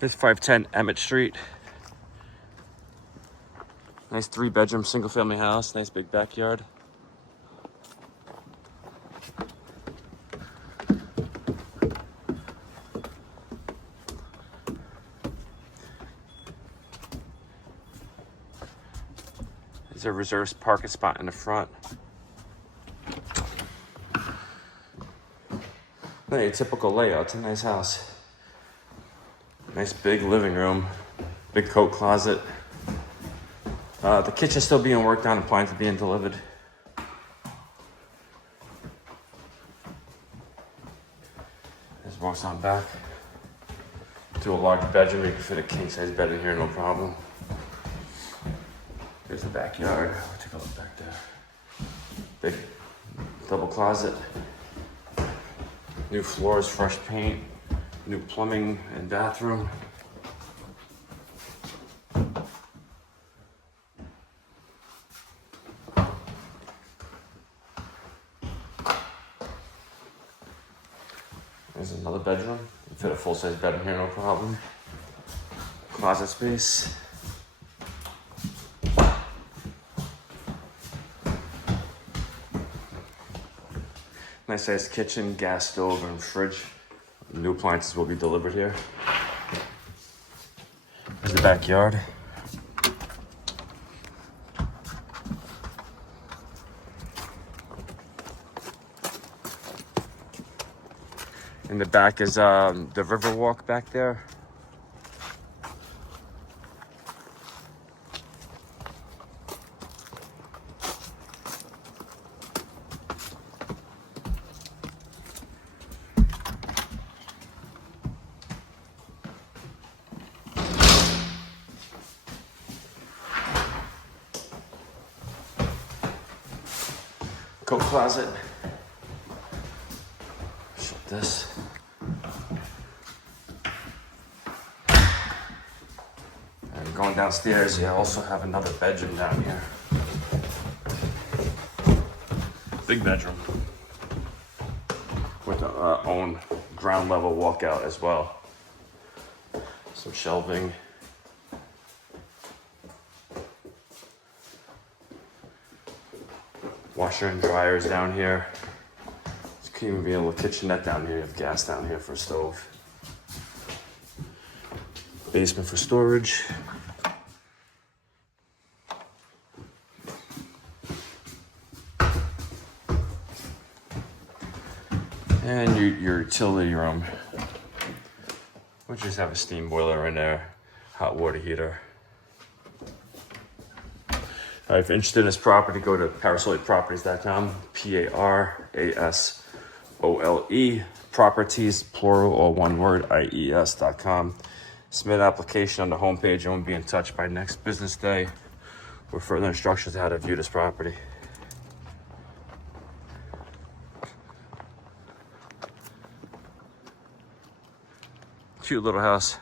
This is 510 Emmett Street. Nice 3-bedroom single family house, nice big backyard. There's a reserved parking spot in the front. Not a typical layout, it's a nice house. Nice big living room, big coat closet. The kitchen's still being worked on, appliances being delivered. There's walks on back. To a large bedroom, you can fit a king size bed in here, no problem. There's the backyard. I'll take a look back there. Big double closet. New floors, fresh paint, new plumbing and bathroom. There's another bedroom. You fit a full-size bed in here, no problem. Closet space. Nice sized kitchen, gas stove, and fridge. New appliances will be delivered here. There's the backyard. In the back is the river walk back there. Coat closet. Shut this. And going downstairs, you also have another bedroom down here. Big bedroom. With our own ground level walkout as well. Some shelving. Washer and dryers down here. There could even be a little kitchenette down here. You have gas down here for a stove. Basement for storage. And your utility room. We just have a steam boiler in there, hot water heater. If you're interested in this property, go to parasoleproperties.com, P-A-R-A-S-O-L-E, properties, plural or one word, IES.com. Submit an application on the homepage and we'll be in touch by next business day with further instructions on how to view this property. Cute little house.